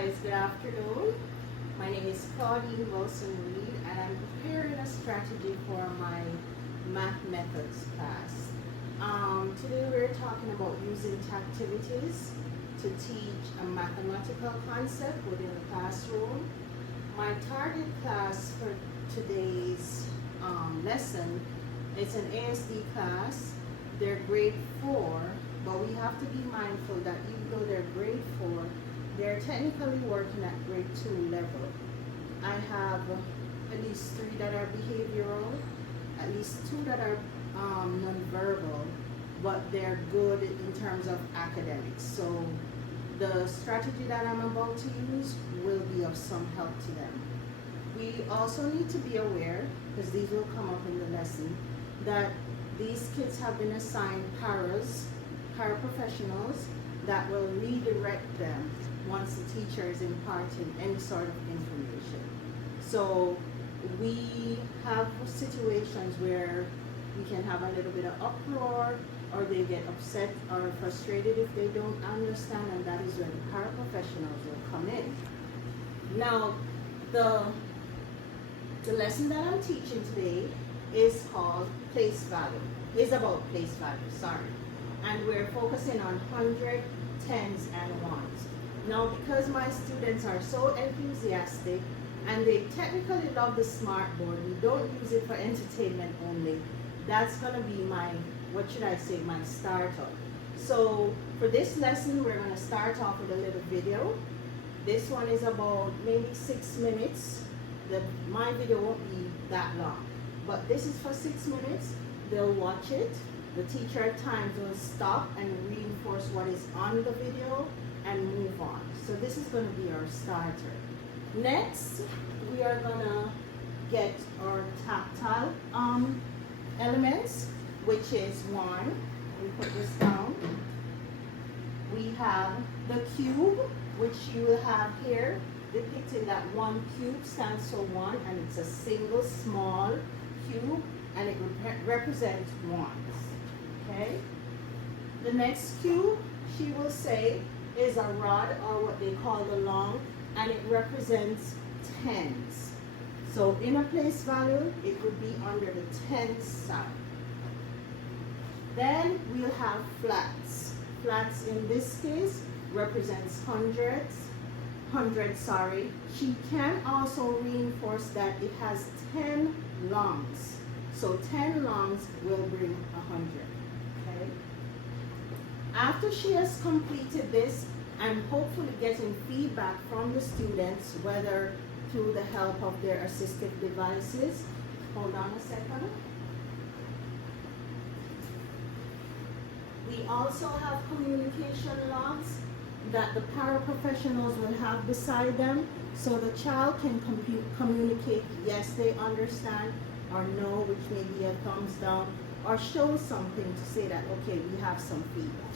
guys, good afternoon. My name is Claudine Wilson-Reid and I'm preparing a strategy for my math methods class. Today we're talking about using tactivities to teach a mathematical concept within the classroom. My target class for today's lesson is an ASD class. They're grade 4, but we have to be mindful that even though they're grade 4, they're technically working at grade 2 level. I have at least 3 that are behavioral, at least 2 that are nonverbal, but they're good in terms of academics. So the strategy that I'm about to use will be of some help to them. We also need to be aware, because these will come up in the lesson, that these kids have been assigned paraprofessionals that will redirect them once the teacher is imparting any sort of information. So we have situations where we can have a little bit of uproar, or they get upset or frustrated if they don't understand, and that is when paraprofessionals will come in. Now, the lesson that I'm teaching today is called place value. Is about place value, sorry. And we're focusing on 100, tens, and ones. Now, because my students are so enthusiastic and they technically love the smart board, we don't use it for entertainment only. That's gonna be my, my startup. So for this lesson, we're gonna start off with a little video. This one is about maybe 6 minutes. My video won't be that long, but this is for 6 minutes. They'll watch it. The teacher at times will stop and reinforce what is on the video and move on. So this is going to be our starter. Next, we are going to get our tactile elements, which is 1. We put this down. We have the cube, which you will have here, depicting that 1 cube stands for 1, and it's a single small cube, and it represents ones. Okay? The next cube, she will say, is a rod, or what they call the long, and it represents tens. So in a place value, it would be under the tens side. Then we'll have flats. Flats in this case represents hundreds. She can also reinforce that it has 10 longs. So 10 longs will bring 100. Okay? After she has completed this, and hopefully getting feedback from the students, whether through the help of their assistive devices. Hold on a second. We also have communication logs that the paraprofessionals will have beside them, so the child can communicate yes, they understand, or no, which may be a thumbs down, or show something to say that, okay, we have some feedback.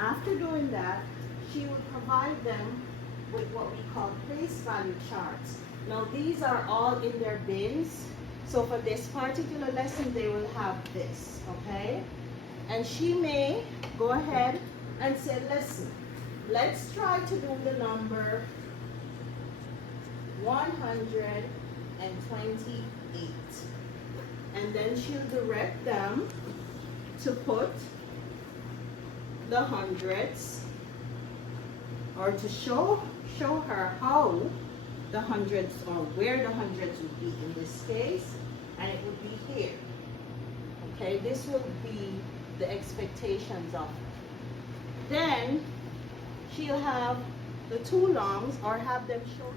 After doing that, she will provide them with what we call place value charts. Now, these are all in their bins, so for this particular lesson, they will have this, okay? And she may go ahead and say, listen, let's try to do the number 128. And then she'll direct them to put the hundreds, or to show her how the hundreds, or where the hundreds would be in this case, and it would be here. Okay, this will be the expectations of her. Then she'll have the 2 longs, or have them show.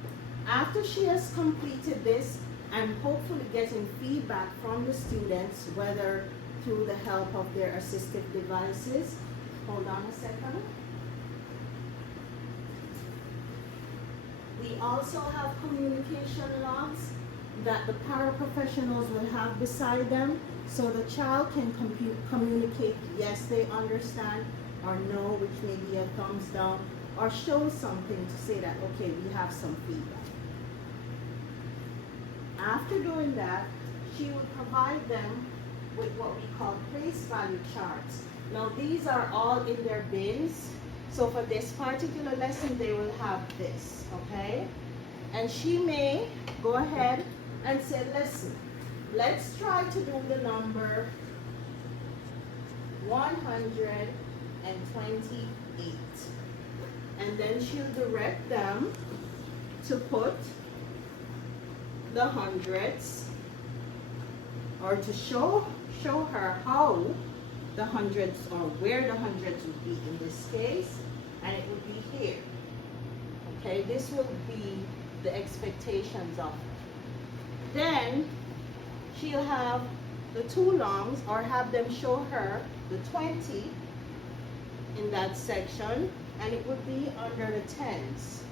After she has completed this, and hopefully getting feedback from the students, whether through the help of their assistive devices. Hold on a second. We also have communication logs that the paraprofessionals will have beside them, so the child can communicate yes, they understand, or no, which may be a thumbs down, or show something to say that, okay, we have some feedback. After doing that, she will provide them with what we call place value charts. Now, these are all in their bins, So for this particular lesson, they will have this, okay? And she may go ahead and say, listen, let's try to do the number 128. And then she'll direct them to put the hundreds, or to show her how the hundreds, or where the hundreds would be in this case, and it would be here. Okay, this will be the expectations of her. Then she'll have the two longs, or have them show her the 20 in that section, and it would be under the tens.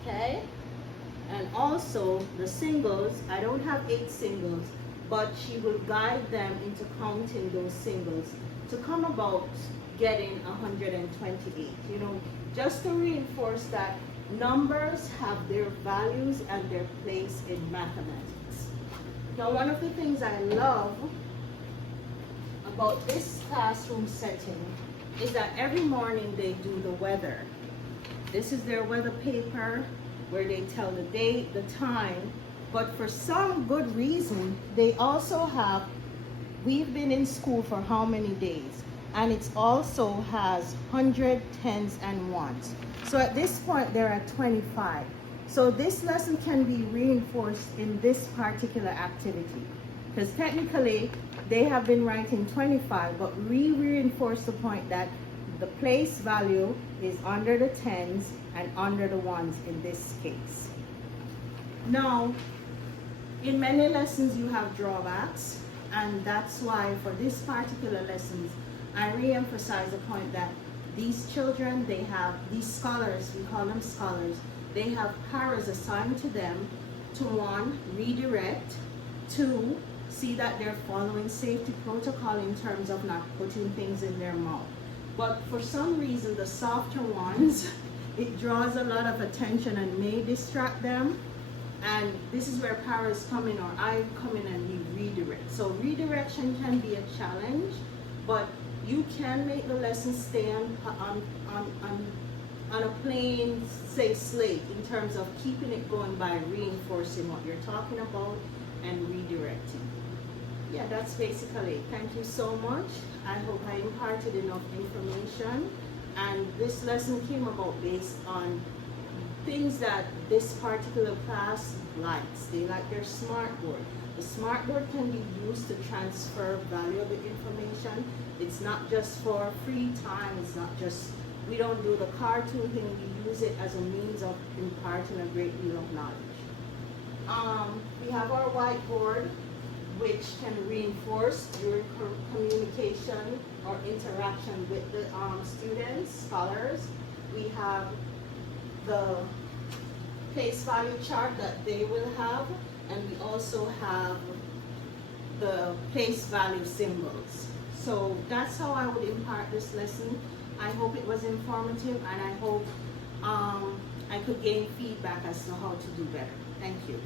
Okay, and also the singles, I don't have 8 singles, but she will guide them into counting those singles to come about getting 128. You know, just to reinforce that numbers have their values and their place in mathematics. Now, one of the things I love about this classroom setting is that every morning they do the weather. This is their weather paper where they tell the date, the time, but for some good reason, they also have, we've been in school for how many days? And it also has 100, tens, and ones. So at this point, there are 25. So this lesson can be reinforced in this particular activity. Because technically, they have been writing 25, but we reinforce the point that the place value is under the tens and under the ones in this case. Now, in many lessons you have drawbacks, and that's why for this particular lesson, I re-emphasize the point that these children, they have, these scholars, we call them scholars, they have paras assigned to them to 1, redirect, 2, see that they're following safety protocol in terms of not putting things in their mouth. But for some reason, the softer ones, it draws a lot of attention and may distract them. And this is where paras come in, or I come in and we redirect. So redirection can be a challenge, but you can make the lesson stay on a plain, say, slate in terms of keeping it going by reinforcing what you're talking about and redirecting. Yeah, that's basically it. Thank you so much. I hope I imparted enough information. And this lesson came about based on things that this particular class likes. They like their smartboard. The smartboard can be used to transfer valuable information. It's not just for free time. It's not just, we don't do the cartoon thing. We use it as a means of imparting a great deal of knowledge. We have our whiteboard, which can reinforce your communication or interaction with the students, scholars. We have the place value chart that they will have, and we also have the place value symbols. So that's how I would impart this lesson. I hope it was informative, and I hope I could gain feedback as to how to do better. Thank you.